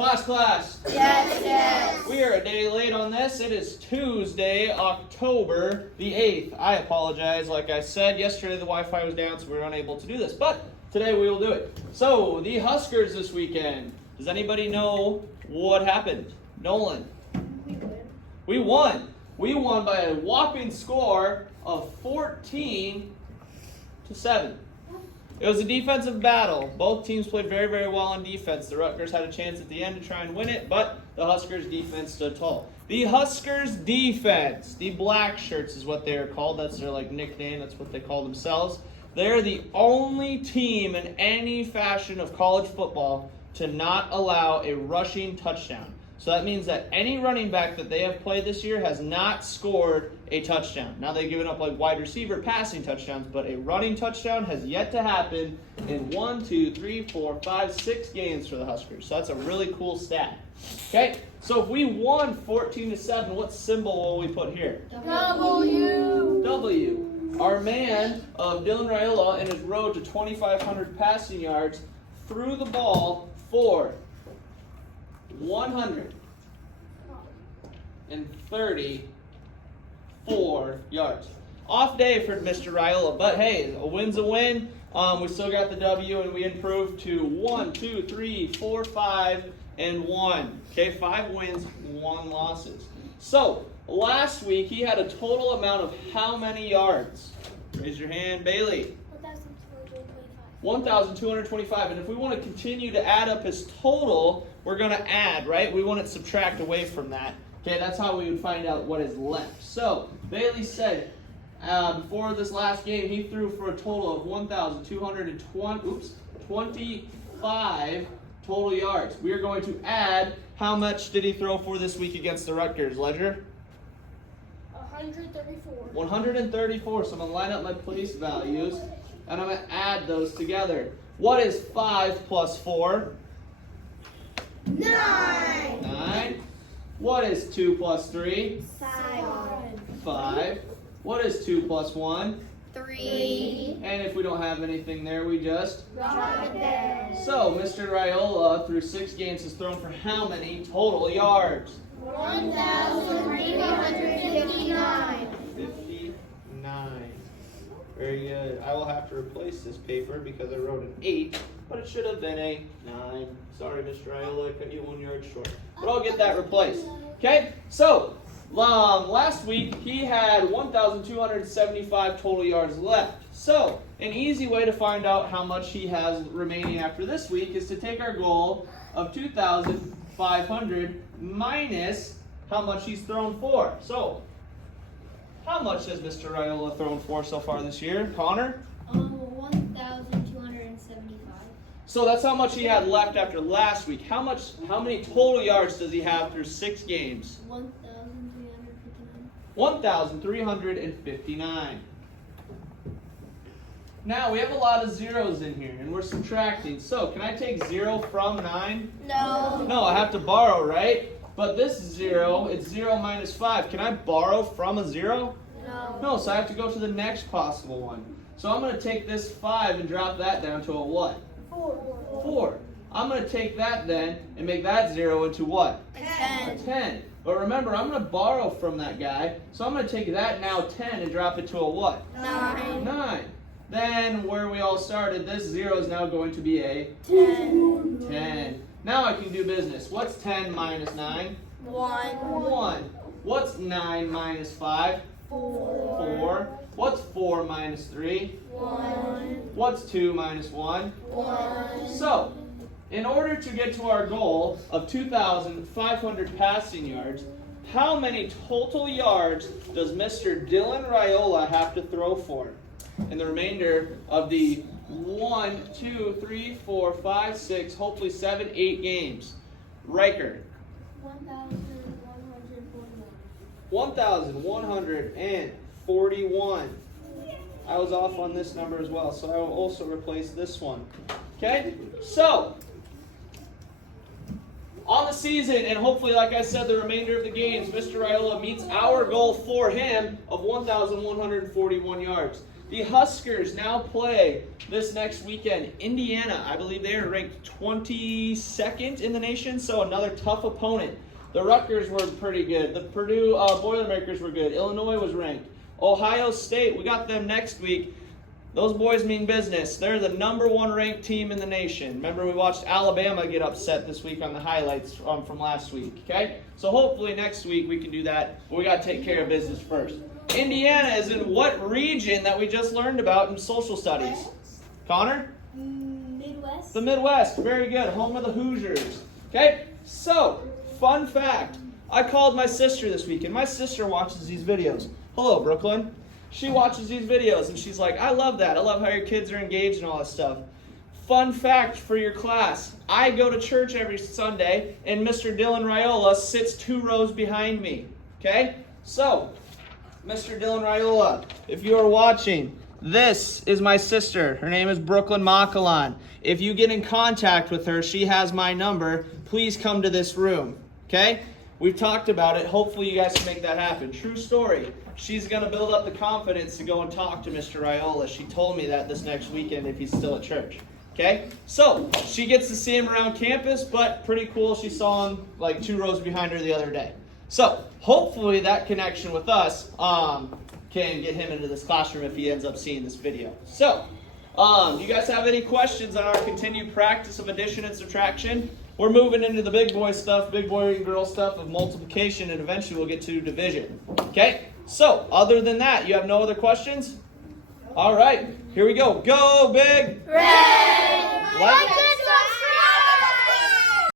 Class. Yes. We are a day late on this. It is Tuesday, October the 8th. I apologize. Like I said, yesterday the Wi-Fi was down, so we were unable to do this. But today we will do it. So, the Huskers this weekend. Does anybody know what happened? Nolan. We won. We won by a whopping score of 14-7. It was a defensive battle. Both teams played very, very well on defense. The Rutgers had a chance at the end to try and win it, but the Huskers defense stood tall. The Huskers defense, the Black Shirts is what they are called. That's their nickname. That's what they call themselves. They're the only team in any fashion of college football to not allow a rushing touchdown. So that means that any running back that they have played this year has not scored a touchdown. Now they've given up wide receiver passing touchdowns, but a running touchdown has yet to happen in 6 games for the Huskers. So that's a really cool stat. Okay, so if we won 14-7, what symbol will we put here? W. W. Our man of Dylan Raiola in his road to 2,500 passing yards threw the ball for 134 yards. Off day for Mr. Raiola, but hey, a win's a win. We still got the W, and we improved to 1, 2, 3, 4, 5, and 1. Okay, 5 wins, 1 losses. So last week he had a total amount of how many yards? Raise your hand, Bailey. 1,225. And if we want to continue to add up his total, we're going to add, right? We wouldn't subtract away from that. Okay, that's how we would find out what is left. So, Bailey said before this last game, he threw for a total of 1,225 total yards. We are going to add, how much did he throw for this week against the Rutgers, Ledger? 134. 134. So I'm going to line up my place values, and I'm going to add those together. What is 5 plus 4? 9. What is 2 plus 3? 5. What is 2 plus 1? 3. And if we don't have anything there, we just Drop it there. So, Mr. Raiola, through 6 games, has thrown for how many total yards? 1,359. 59. Very good. I will have to replace this paper because I wrote an 8, but it should have been a 9. Sorry, Mr. Raiola, I cut you 1 yard short. But I'll get that replaced. Okay, so last week he had 1,275 total yards left. So, an easy way to find out how much he has remaining after this week is to take our goal of 2,500 minus how much he's thrown for. So, how much has Mr. Raiola thrown for so far this year? Connor? 1,275. So that's how much he had left after last week. How many total yards does he have through 6 games? 1,359. 1,359. Now we have a lot of zeros in here and we're subtracting. So can I take 0 from 9? No. No, I have to borrow, right? But this 0, it's 0 minus 5. Can I borrow from a 0? No. No, so I have to go to the next possible one. So I'm going to take this 5 and drop that down to a what? 4. I'm going to take that then and make that 0 into what? 10. 10. But remember, I'm going to borrow from that guy. So I'm going to take that now 10 and drop it to a what? 9. 9. Then where we all started, this 0 is now going to be a 10. 10. Now I can do business. What's 10 minus 9? 1. 1. What's 9 minus 5? 4. What's 4 minus 3? 1. What's 2 minus 1? 1. So, in order to get to our goal of 2,500 passing yards, how many total yards does Mr. Dylan Raiola have to throw for in the remainder of the 1, 2, 3, 4, 5, 6, hopefully 7, 8 games? Riker. 1,141. I was off on this number as well, so I will also replace this one. Okay? So, on the season, and hopefully, like I said, the remainder of the games, Mr. Raiola meets our goal for him of 1,141 yards. The Huskers now play this next weekend. Indiana, I believe they are ranked 22nd in the nation, so another tough opponent. The Rutgers were pretty good. The Purdue Boilermakers were good. Illinois was ranked. Ohio State, we got them next week. Those boys mean business. They're the #1 ranked team in the nation. Remember, we watched Alabama get upset this week on the highlights from last week, okay? So hopefully next week we can do that, but we got to take care of business first. Indiana is in what region that we just learned about in social studies? Connor? Midwest. The Midwest. Very good. Home of the Hoosiers. Okay? So, fun fact. I called my sister this week, and my sister watches these videos. Hello, Brooklyn. She watches these videos, and she's like, I love that. I love how your kids are engaged and all that stuff. Fun fact for your class. I go to church every Sunday, and Mr. Dylan Raiola sits 2 rows behind me. Okay? So, Mr. Dylan Raiola, if you are watching, this is my sister. Her name is Brooklyn Makalan. If you get in contact with her, she has my number. Please come to this room. Okay? We've talked about it. Hopefully you guys can make that happen. True story. She's going to build up the confidence to go and talk to Mr. Raiola. She told me that this next weekend if he's still at church. Okay? So, she gets to see him around campus, but pretty cool. She saw him like 2 rows behind her the other day. So, hopefully that connection with us can get him into this classroom if he ends up seeing this video. So, do you guys have any questions on our continued practice of addition and subtraction? We're moving into the big boy stuff, big boy and girl stuff of multiplication, and eventually we'll get to division. Okay? So, other than that, you have no other questions? All right, here we go. Go big! Red! Like